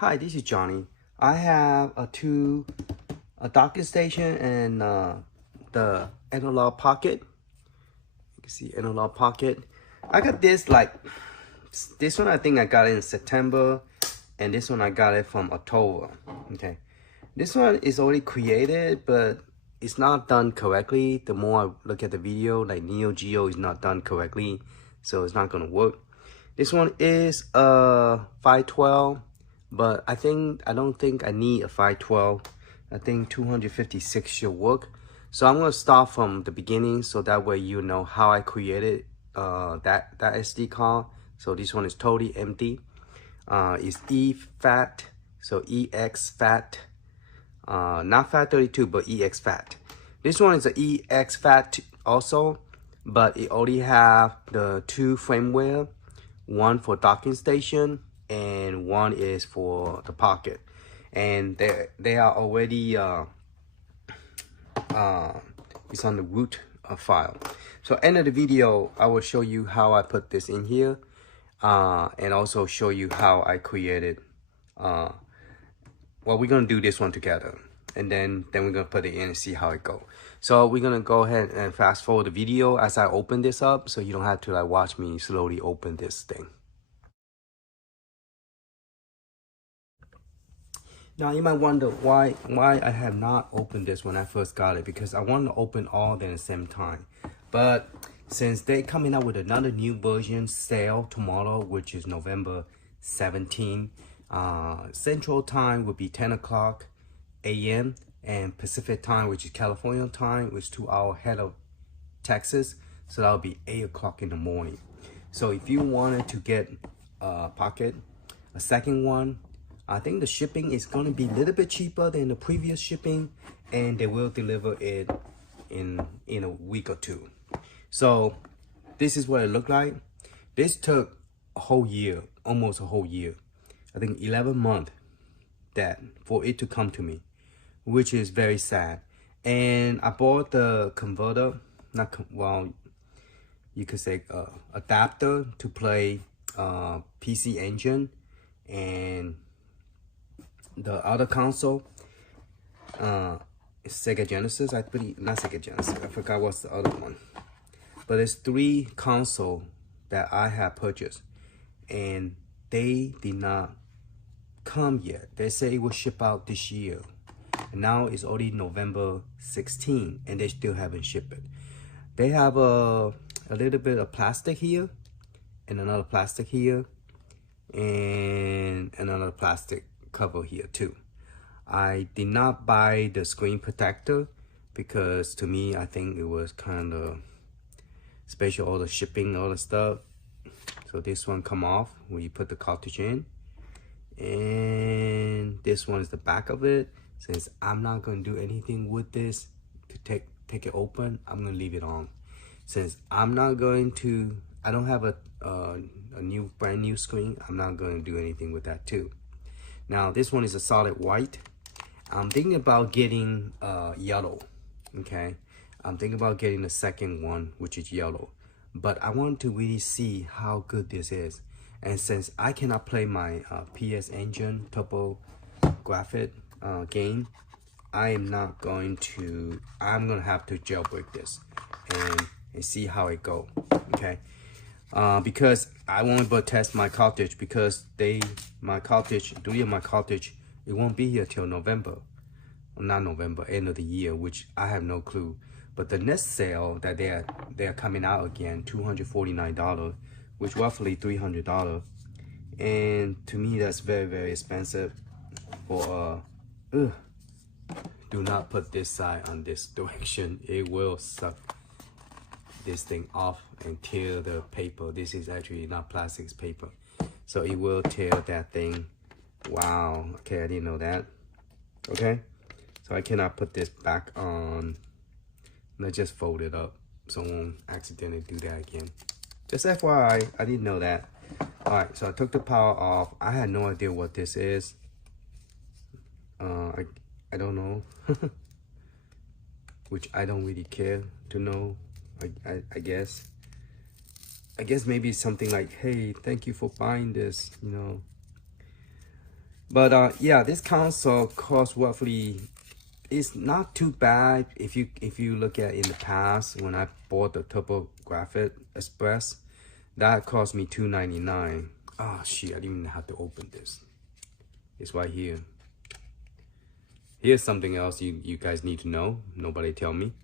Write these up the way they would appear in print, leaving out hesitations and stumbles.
Hi, this is Johnny. I have a docking station and the Analogue Pocket. You can see Analogue Pocket. I got this this one. I think I got it in September, and this one I got it from October. Okay, this one is already created, but it's not done correctly. The more I look at the video, like Neo Geo is not done correctly, so it's not gonna work. This one is 512. But I don't think I need a 512. I think 256 should work. So I'm gonna start from the beginning so that way you know how I created that SD card. So this one is totally empty. It's EFAT, so EX FAT, not FAT32 but EX FAT. This one is a EX FAT also, but it already have the two firmware, one for docking station and one is for the pocket, and they are already it's on the root file. So end of the video I will show you how I put this in here, and also show you how I created well, we're gonna do this one together, and then we're gonna put it in and see how it go. So we're gonna go ahead and fast forward the video as I open this up, so you don't have to like watch me slowly open this thing. Now you might wonder why I have not opened this when I first got it, because I wanted to open all at the same time. But since they coming out with another new version sale tomorrow, which is November 17, Central Time would be 10 o'clock a.m. and Pacific Time, which is California time, which is 2 hours ahead of Texas, so that'll be 8 o'clock in the morning. So if you wanted to get a Pocket, a second one, I think the shipping is going to be a little bit cheaper than the previous shipping, and they will deliver it in a week or two. So this is what it looked like. This took a whole year, almost a whole year. I think 11 months that for it to come to me, which is very sad. And I bought the converter, well, you could say adapter to play PC Engine and the other console, Sega Genesis, I believe, not Sega Genesis, I forgot what's the other one. But there's 3 consoles that I have purchased, and they did not come yet. They say it will ship out this year. And now it's already November 16, and they still haven't shipped it. They have a little bit of plastic here, and another plastic here, and another plastic cover here too. I did not buy the screen protector because to me I think it was kind of special, all the shipping, all the stuff. So this one come off when you put the cartridge in, and this one is the back of it. Since I'm not going to do anything with this to take it open, I'm going to leave it on. Since I'm not going to, I don't have a brand new screen, I'm not going to do anything with that too. Now this one is a solid white. I'm thinking about getting yellow. Okay, I'm thinking about getting the second one, which is yellow, but I want to really see how good this is. And since I cannot play my PS Engine Turbo Graphic game, I'm gonna have to jailbreak this and see how it go. Okay, because I want to test my cartridge, because my cartridge, it won't be here till November. Not November, end of the year, which I have no clue. But the next sale that they're coming out again, $249, which roughly $300, and to me that's very, very expensive for do not put this side on this direction. It will suck this thing off and tear the paper. This is actually not plastic, it's paper, so it will tear that thing. Wow, okay, I didn't know that. Okay, so I cannot put this back on. Let's just fold it up so I won't accidentally do that again. Just FYI, I didn't know that. All right, so I took the power off. I had no idea what this is. I don't know. Which I don't really care to know. I guess maybe it's something like, hey, thank you for buying this, you know. But yeah, this console costs roughly, it's not too bad if you look at in the past when I bought the TurboGrafx Express, that cost me $299. Oh shit, I didn't even have to open this. It's right here. Here's something else you guys need to know. Nobody tell me.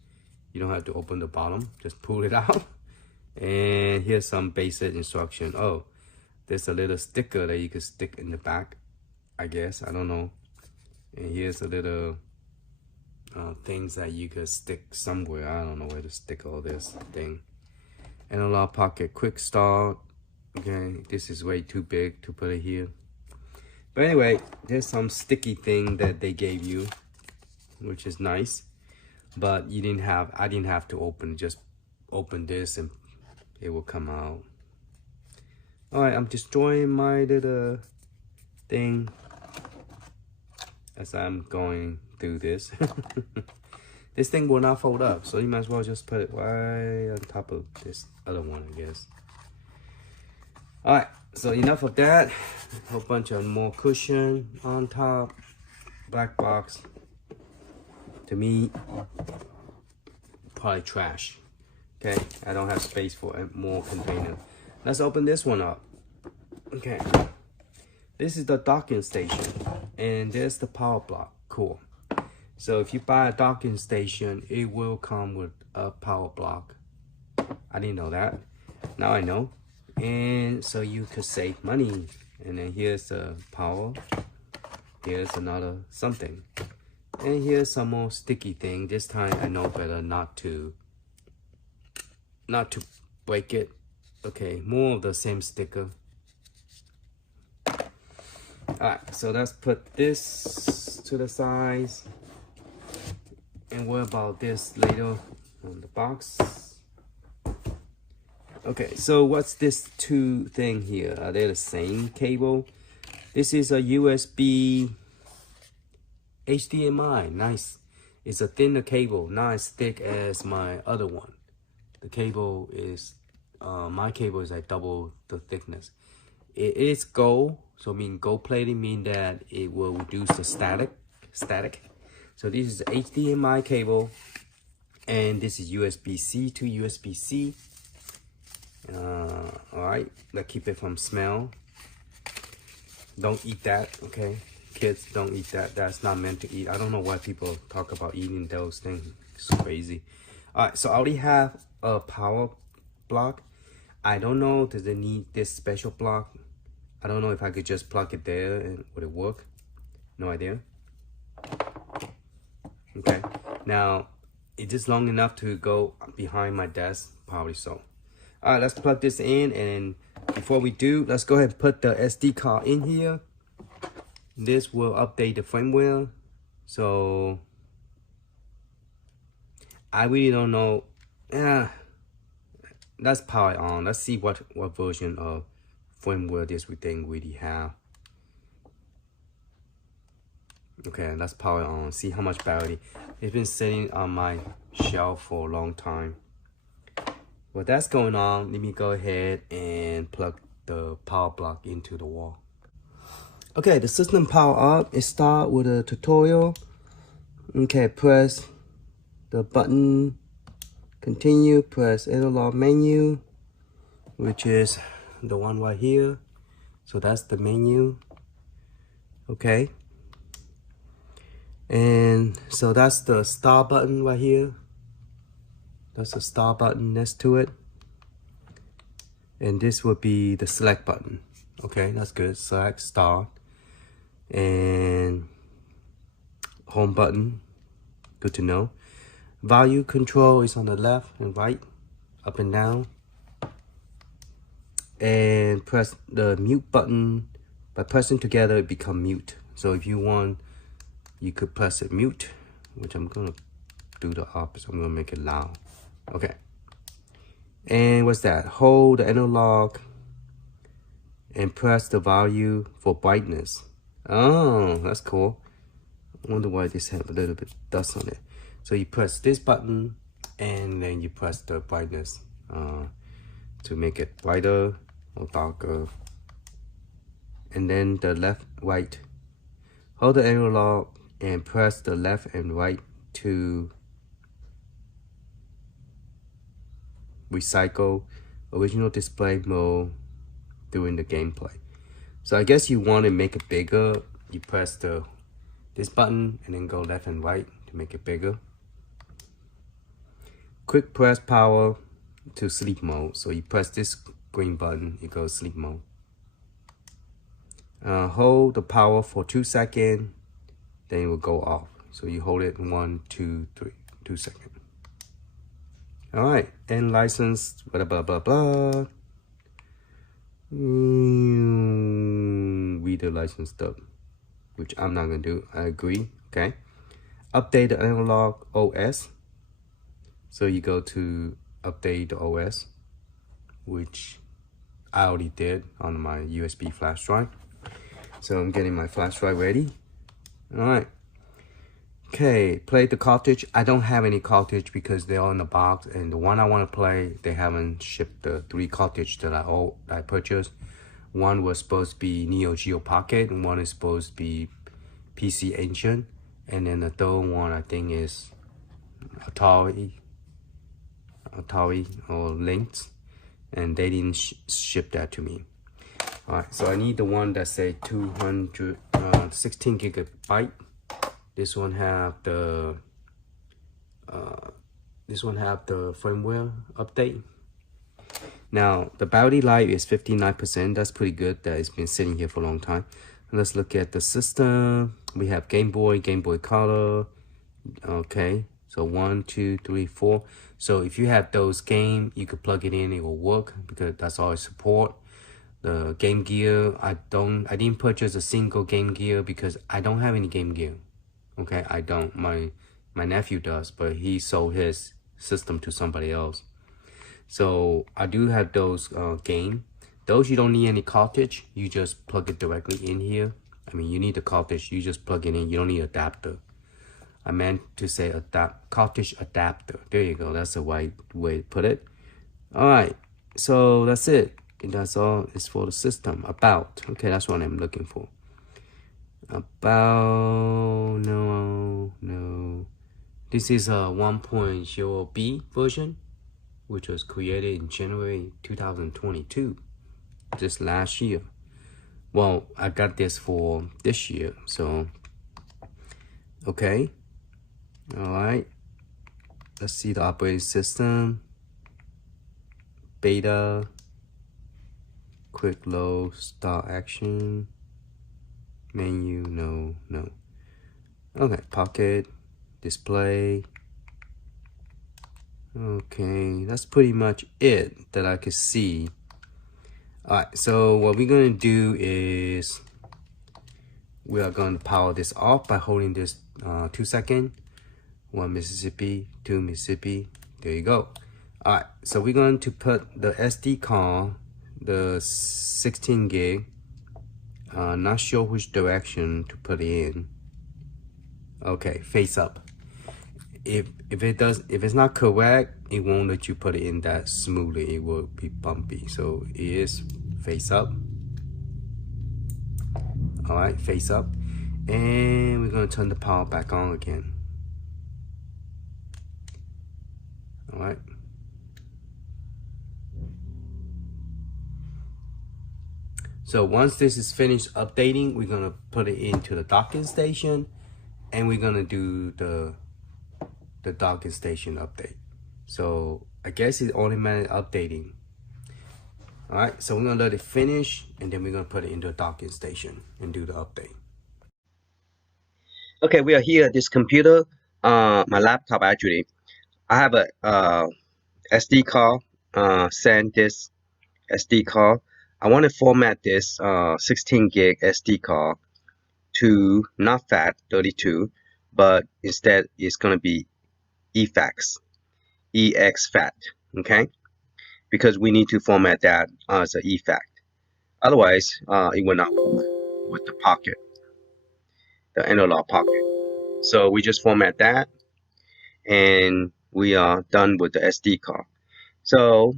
You don't have to open the bottom, just pull it out. And here's some basic instruction. Oh, there's a little sticker that you can stick in the back, I guess, I don't know. And here's a little things that you could stick somewhere. I don't know where to stick all this thing. Analogue Pocket quick start. Okay, this is way too big to put it here. But anyway, there's some sticky thing that they gave you, which is nice. But I didn't have to open, just open this and it will come out. All right, I'm destroying my little thing as I'm going through this. This thing will not fold up, so you might as well just put it right on top of this other one, I guess. All right, so enough of that. A whole bunch of more cushion on top. Black box. To me, probably trash. Okay, I don't have space for more container. Let's open this one up. Okay, this is the docking station, and there's the power block. Cool. So if you buy a docking station, it will come with a power block. I didn't know that. Now I know. And so you could save money. And then here's the power. Here's another something. And here's some more sticky thing. This time I know better not to break it. Okay, more of the same sticker. Alright, so let's put this to the side. And what about this later on the box? Okay, so what's this two thing here? Are they the same cable? This is a USB HDMI. Nice. It's a thinner cable, not as thick as my other one. The cable is, my cable is like double the thickness. It is gold, so gold plating mean that it will reduce the static. So this is HDMI cable, and this is USB-C to USB-C. All right, let's keep it from smell. Don't eat that, okay? Kids, don't eat that. That's not meant to eat. I don't know why people talk about eating those things. It's crazy. All right, so I already have a power block. I don't know, does it need this special block? I don't know if I could just plug it there and would it work? No idea. Okay, now, is this long enough to go behind my desk? Probably so. All right, let's plug this in, and before we do, let's go ahead and put the SD card in here. This will update the firmware. So I really don't know. Let's power it on. Let's see what version of firmware this thing really have. Okay, let's power it on. See how much battery. It's been sitting on my shelf for a long time. While that's going on, let me go ahead and plug the power block into the wall. Okay, the system power up. It start with a tutorial. Okay, press the button, continue, press analog menu, which is the one right here. So that's the menu. Okay. And so that's the start button right here. That's the start button next to it. And this would be the select button. Okay, that's good. Select, start. And home button. Good to know. Volume control is on the left and right, up and down. And press the mute button. By pressing together, it becomes mute. So if you want, you could press it mute, which I'm gonna do the opposite. I'm gonna make it loud. Okay. And what's that? Hold the analog and press the value for brightness. Oh, that's cool. I wonder why this has a little bit of dust on it. So you press this button and then you press the brightness to make it brighter or darker. And then the left, right Hold the analog and press the left and right to recycle original display mode during the gameplay. So I guess you want to make it bigger. You press this button and then go left and right to make it bigger. Quick press power to sleep mode. So you press this green button, it goes sleep mode. Hold the power for 2 seconds, then it will go off. So you hold it 1, 2, 3, 2 seconds. All right, and license, blah, blah, blah, blah. Read the license stuff, which I'm not gonna do. I agree, okay. Update the analog OS. So you go to update the OS, which I already did on my USB flash drive. So I'm getting my flash drive ready. All right. Okay, play the cartridge. I don't have any cartridge because they're all in the box, and the one I want to play, they haven't shipped the 3 cartridge that I purchased. One was supposed to be Neo Geo Pocket, and one is supposed to be PC Ancient, and then the third one I think is Atari or Lynx, and they didn't ship that to me. All right, so I need the one that say 216 gigabyte. This one have the firmware update. Now the battery life is 59%. That's pretty good. That it's been sitting here for a long time. And let's look at the system. We have Game Boy Color. Okay, so 1, 2, 3, 4. So if you have those games, you could plug it in. It will work because that's all it support. The Game Gear, I didn't purchase a single Game Gear because I don't have any Game Gear. Okay, I don't. My nephew does, but he sold his system to somebody else. So I do have those game. Those you don't need any cartridge. You just plug it directly in here. I mean, you need the cartridge. You just plug it in. You don't need adapter. I meant to say cartridge adapter. There you go. That's the right way to put it. All right. So that's it. And that's all. It's for the system. About. Okay, that's what I'm looking for. About no. This is a 1.0B version, which was created in January 2022, just last year. Well, I got this for this year, so okay. All right. Let's see the operating system. Beta. Quick load. Start action. Menu, no. Okay, pocket, display. Okay, that's pretty much it that I could see. All right, so what we're gonna do is we are going to power this off by holding this 2 seconds. 1 Mississippi, 2 Mississippi. There you go. All right, so we're going to put the SD card, the 16 gig. Not sure which direction to put it in. Okay, face up. If it's not correct, it won't let you put it in that smoothly. It will be bumpy. So it is face up. All right, face up, and we're gonna turn the power back on again. All right. So once this is finished updating, we're gonna put it into the docking station, and we're gonna do the docking station update. So I guess it's automatic updating. All right, so we're gonna let it finish, and then we're gonna put it into the docking station and do the update. Okay, we are here at this computer, my laptop actually. I have a SD card, SanDisk SD card. I want to format this 16 gig SD card to not FAT32, but instead it's going to be EFAX, EXFAT, okay? Because we need to format that as an EFAT. Otherwise, it will not work with the pocket, the analog pocket. So we just format that, and we are done with the SD card. So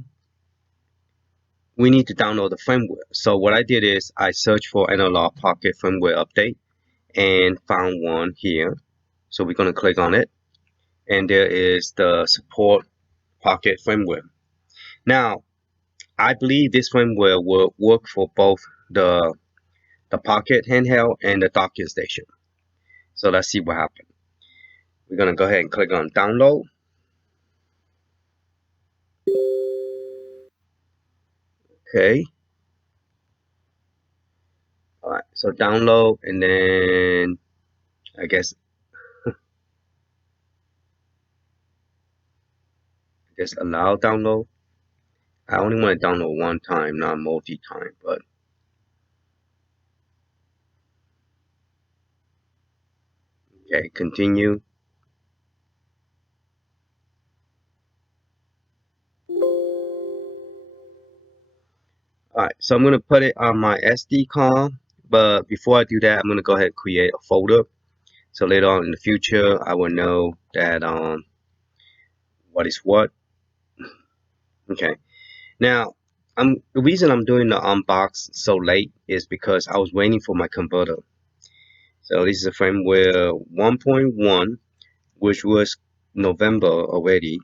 we need to download the firmware. So what I did is I searched for Analogue Pocket firmware update, and found one here. So we're going to click on it, and there is the support Pocket firmware. Now, I believe this firmware will work for both the Pocket handheld and the docking station. So let's see what happens. We're going to go ahead and click on download. Okay. All right. So download, and then I guess allow download. I only want to download one time, not multi-time, but okay, continue. All right, so I'm going to put it on my SD card, but before I do that, I'm going to go ahead and create a folder. So later on in the future, I will know that what is what. Okay. Now, the reason I'm doing the unbox so late is because I was waiting for my converter. So this is a firmware 1.1, which was November already,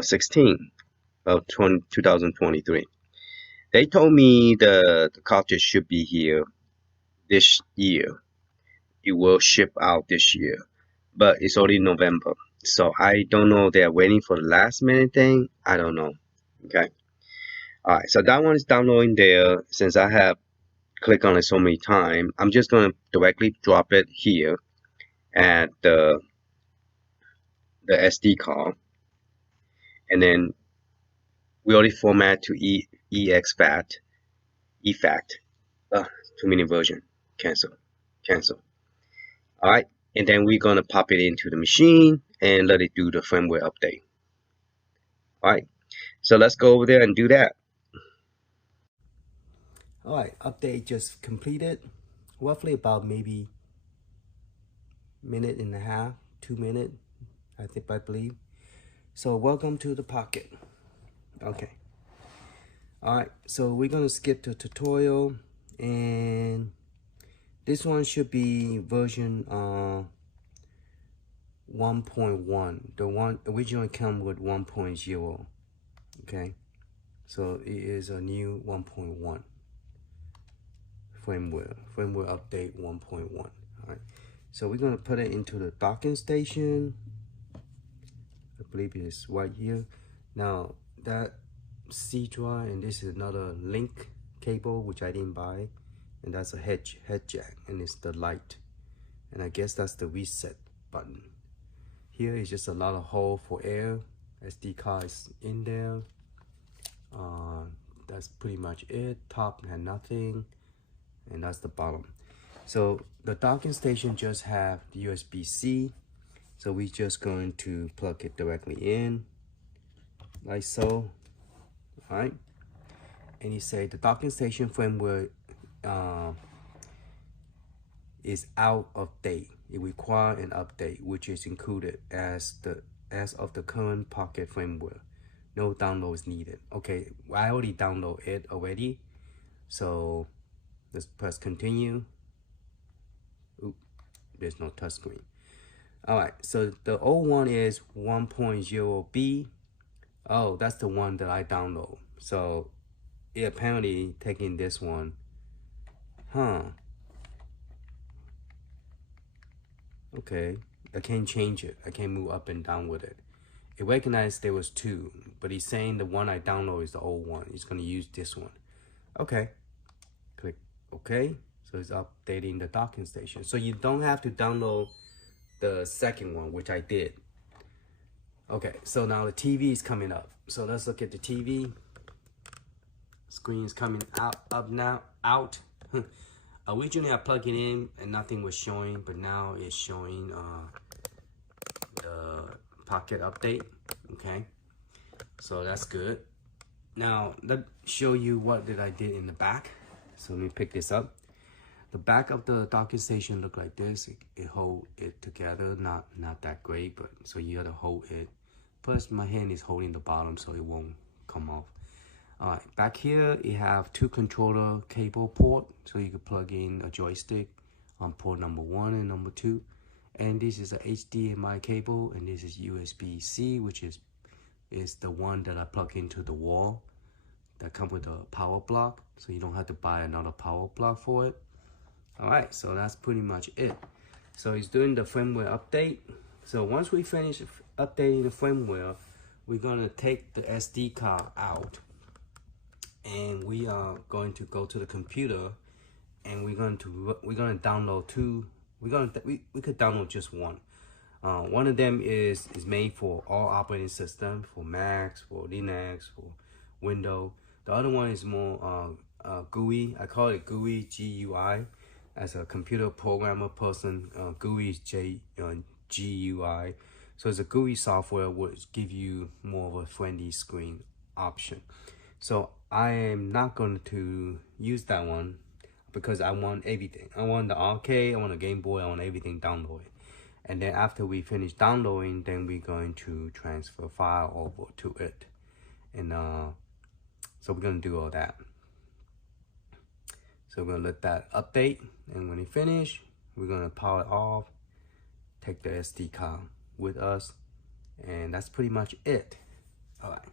16 of 2023. They told me the cartridge should be here this year. It will ship out this year, but it's already November. So I don't know. They're waiting for the last minute thing. I don't know. Okay. All right. So that one is downloading there. Since I have clicked on it so many times, I'm just going to directly drop it here at the SD card. And then we already format to EXFAT. EFAT. Too many version. Cancel. Cancel. All right. And then we're going to pop it into the machine and let it do the firmware update. All right. So let's go over there and do that. All right. Update just completed. Roughly about maybe minute and a half, 2 minutes, I believe. So welcome to the Pocket. Okay. All right. So we're going to skip the tutorial, and this one should be version 1.1. The one originally come with 1.0. Okay, so it is a new 1.1 firmware update 1.1. All right, so we're gonna put it into the docking station. I believe it's right here. Now that C drive, and this is another link cable which I didn't buy, and that's a head jack, and it's the light, and I guess that's the reset button. Here is just a lot of hole for air. SD card is in there. That's pretty much it. Top had nothing, and that's the bottom. So the docking station just have the USB-C, so we just going to plug it directly in, like so. All right, and you say the docking station firmware is out of date. It requires an update, which is included as of the current Pocket firmware. No download is needed. Okay, I already downloaded it already, so let's press continue. Oop, there's no touchscreen. All right, so the old one is 1.0B. Oh, that's the one that I download. So it apparently taking this one. Okay, I can't change it. I can't move up and down with it. It recognized there was two, but he's saying the one I download is the old one. He's gonna use this one. Okay, click OK. So it's updating the docking station. So you don't have to download the second one, which I did. Okay, so now the TV is coming up. So let's look at the TV. Screen is coming up now, out. Originally I plugged it in and nothing was showing, but now it's showing the Pocket update. Okay, so that's good. Now let me show you what did I did in the back. So let me pick this up. The back of the docking station look like this. It hold it together, not that great, but so you gotta hold it. Plus my hand is holding the bottom so it won't come off. All right, back here you have two controller cable port, so you can plug in a joystick on port number 1 and number 2. And this is a HDMI cable, and this is USB-C, which is the one that I plug into the wall that comes with a power block, so you don't have to buy another power block for it. Alright, so that's pretty much it. So it's doing the firmware update. So once we finish updating the firmware, we're gonna take the SD card out, and we are going to go to the computer, and we're gonna download two. We could download just one. One of them is made for all operating systems, for Macs, for Linux, for Windows. The other one is more GUI. I call it GUI, G-U-I. As a computer programmer person, GUI is G-U-I. So it's a GUI software which give you more of a friendly screen option. So I am not going to use that one because I want everything. I want the arcade, I want a Game Boy, I want everything downloaded. And then after we finish downloading, then we're going to transfer file over to it. And so we're gonna do all that. So we're gonna let that update, and when it finish, we're gonna power it off, take the SD card with us, and that's pretty much it. All right.